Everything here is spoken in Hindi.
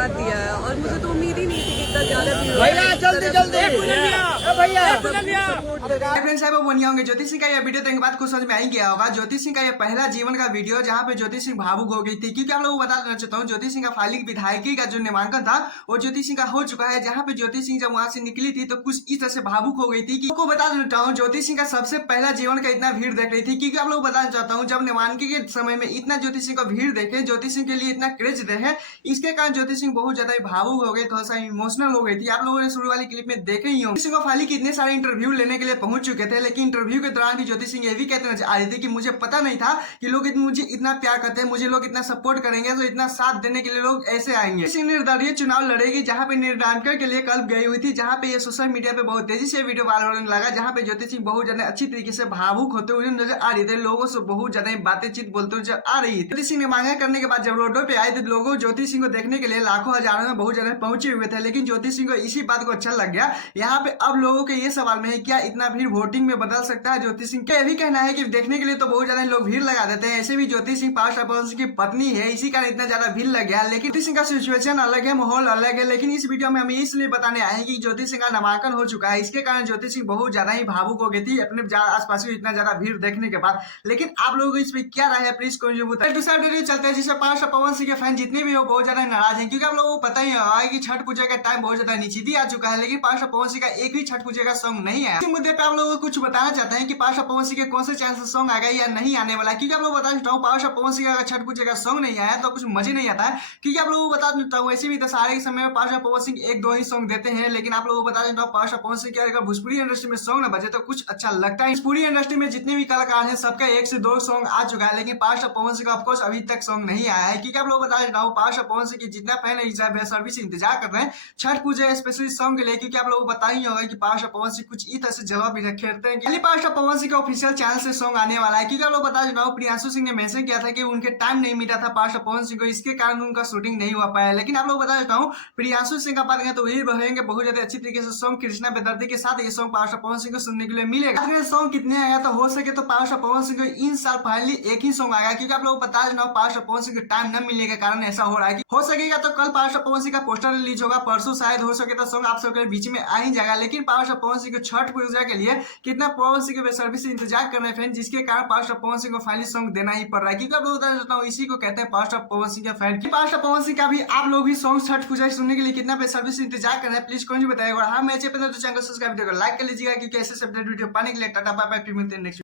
साथ दिया है और मुझे तो उम्मीद ही नहीं थी कि इतना ज्यादा भैया जल्दी जल्दी भैया बनिया होंगे। ज्योति सिंह का ये वीडियो देखने के बाद कुछ समझ में आ ही गया होगा। ज्योति सिंह का ये पहला जीवन का वीडियो जहाँ पे ज्योति सिंह भावुक हो गई थी, क्योंकि आप लोगों को बता देना चाहता हूँ ज्योति सिंह का फाइलिंग विधायकी का जो नामांकन था वो ज्योति सिंह का हो चुका है। जहाँ पे ज्योति सिंह जब वहां से निकली थी तो कुछ इस तरह से भावुक हो गई थी कि आपको बता देना चाहता हूँ ज्योति सिंह का सबसे पहला जीवन का इतना भीड़ देख रही थी। क्योंकि आप लोग बताना चाहता हूँ जब नामांकन के समय में इतना ज्योति सिंह को भीड़ देखे, ज्योति सिंह के लिए इतना क्रेज देखे, इसके कारण ज्योति सिंह बहुत ज्यादा भावुक हो गई, थोड़ा सा इमोशनल हो गई थी। आप लोगों ने शुरू वाली क्लिप में देखे ही होंगे। सिंह को फाली कितने सारे इंटरव्यू लेने के लिए पहुंच चुके थे, लेकिन इंटरव्यू के दौरान भी ज्योति सिंह ये भी कहते नजर आ रही थी कि मुझे पता नहीं था कि लोग मुझे इतना प्यार करते हैं, मुझे लोग इतना सपोर्ट करेंगे, तो इतना साथ देने के लिए लोग ऐसे आएंगे। सिंह निर्दलीय चुनाव लड़ेगी, जहां पे निर्णायक के लिए कल गई हुई थी, जहां पे ये सोशल मीडिया पे बहुत तेजी से वीडियो वायरल होने लगा, जहां पे ज्योति सिंह बहुत ज्यादा अच्छी तरीके से भावुक होते हुए नजर आ रही थे, लोगों से बहुत ज्यादा बातचीत बोलते हुए नजर आ रही है। ज्योति सिंह ने मांगा करने के बाद जब रोडों पे आए थे लोगों ज्योति सिंह को देखने के लिए लाखों हजारों में बहुत ज्यादा पहुंचे हुए थे, लेकिन ज्योति सिंह को इसी बात को अच्छा लग गया। यहाँ पे अब लोगों के ये सवाल में है क्या इतना भीड़ वोटिंग में बदल सकता है। ज्योति सिंह का यह भी कहना है कि देखने के लिए तो बहुत ज्यादा लोग भीड़ लगा देते हैं, ऐसे भी ज्योति सिंह पावर स्टार पवन सिंह की पत्नी है, इसी कारण इतना ज्यादा भीड़ लग गया। लेकिन ज्योति सिंह का सिचुएशन अलग है, माहौल अलग है। लेकिन इस वीडियो में हम इसलिए बताने आए हैं कि ज्योति सिंह का नामांकन हो चुका है, इसके कारण ज्योति सिंह बहुत ज्यादा ही भावुक हो गई थी अपने आसपास इतना ज्यादा भीड़ देखने के बाद। लेकिन आप लोगों को इस पे क्या राय है प्लीज कमेंट में बताइए। दूसरा वीडियो चलते हैं जिससे पावर स्टार पवन सिंह के फैन जितने भी हो बहुत ज्यादा नाराज हैं, क्योंकि आप लोगों को पता ही है कि छठ पूजा का टाइम बहुत ज्यादा नीचे आ चुका है, लेकिन पावर स्टार पवन सिंह का एक भी छठ पूजा का सॉन्ग नहीं आया। इस मुद्दे पे आप लोगों को कुछ बताना चाहते हैं कि पावर स्टार पवन सिंह के कौन से चैनल से सॉन्ग आएगा या नहीं आने वाला है। क्योंकि आप लोग बता देता हूँ पावर स्टार पवन सिंह का छठ पूजा का सॉन्ग नहीं आया तो कुछ मजे नहीं आता है। क्योंकि आप लोगों को बता देता हूँ ऐसे भी दशहरे के समय में पावर स्टार पवन सिंह एक दो ही सॉन्ग देते हैं, लेकिन आप लोगों को बता देता हूँ पावर स्टार पवन सिंह के अगर भोजपुरी इंडस्ट्री में सॉन्ग ना बजे तो कुछ अच्छा लगता है। भोजपुरी इंडस्ट्री में जितने भी कलाकार हैं सबका एक से दो सॉन्ग आ चुका है, लेकिन पावर स्टार पवन सिंह का ऑफकोर्स अभी तक सॉन्ग नहीं आया है। क्योंकि आप लोग बता देता हूँ पावर स्टार पवन सिंह के जितना फैन है बेसब्री से इंतजार कर रहे हैं छठ पूजा स्पेशली सॉन्ग के लिए। क्योंकि आप लोगों को पता ही होगा कि पावर स्टार पवन सिंह कुछ इस तरह से जलवा भी खेलते हैं कि पावर स्टार पवन सिंह का ऑफिशियल चैनल से सॉन्ग आने वाला है। क्योंकि आप लोग बता देता हूँ प्रियांशु सिंह ने मेंशन किया था कि उनके टाइम नहीं मिला था पावर स्टार पवन सिंह को, इसके कारण उनका शूटिंग नहीं हुआ पाया। लेकिन आप लोग बता देता हूँ प्रियांशु सिंह का बात करें तो वही रहेंगे बहुत ज्यादा अच्छी तरीके से सॉन्ग कृष्णा बेदर्दी के साथ ये song power star Pawan Singh को सुनने के लिए मिलेगा। अगर सॉन्ग कितने आएगा तो हो सके तो पावर स्टार पवन सिंह को इन साल फाइनली एक ही सॉन्ग आएगा। क्योंकि आप लोग बता देना पावर स्टार पवन सिंह को टाइम न मिलने के कारण ऐसा हो रहा है कि हो सकेगा तो कल पावर स्टार पवन सिंह का पोस्टर रिलीज होगा, परसों शायद हो सके तो सॉन्ग आप सबके बीच में आ ही जाएगा। लेकिन पावर स्टार पवन सिंह को छठ पूजा के लिए कितना पवन सिंह के सर्विस से इंतजार कर रहे हैं, जिसके कारण पावर स्टार पवन सिंह को फाइनली सॉन्ग देना ही पड़ रहा है। क्योंकि आप लोग बता देता हूँ इसी को कहते हैं पावर स्टार पवन सिंह का fan. Power star Pawan Singh का भी आप लोग भी सॉन्ग छठ पूजा सुनने के लिए कितना बेसब्री से इंतजार कर रहे हैं प्लीज कमेंट में बताइएगा। हाँ मैं चैनल को सब्सक्राइब वीडियो को लाइक कर लीजिएगा, क्योंकि ऐसे अपडेट वीडियो पाने के लिए टाटा बाय बाय, फिर मिलते हैं नेक्स्ट।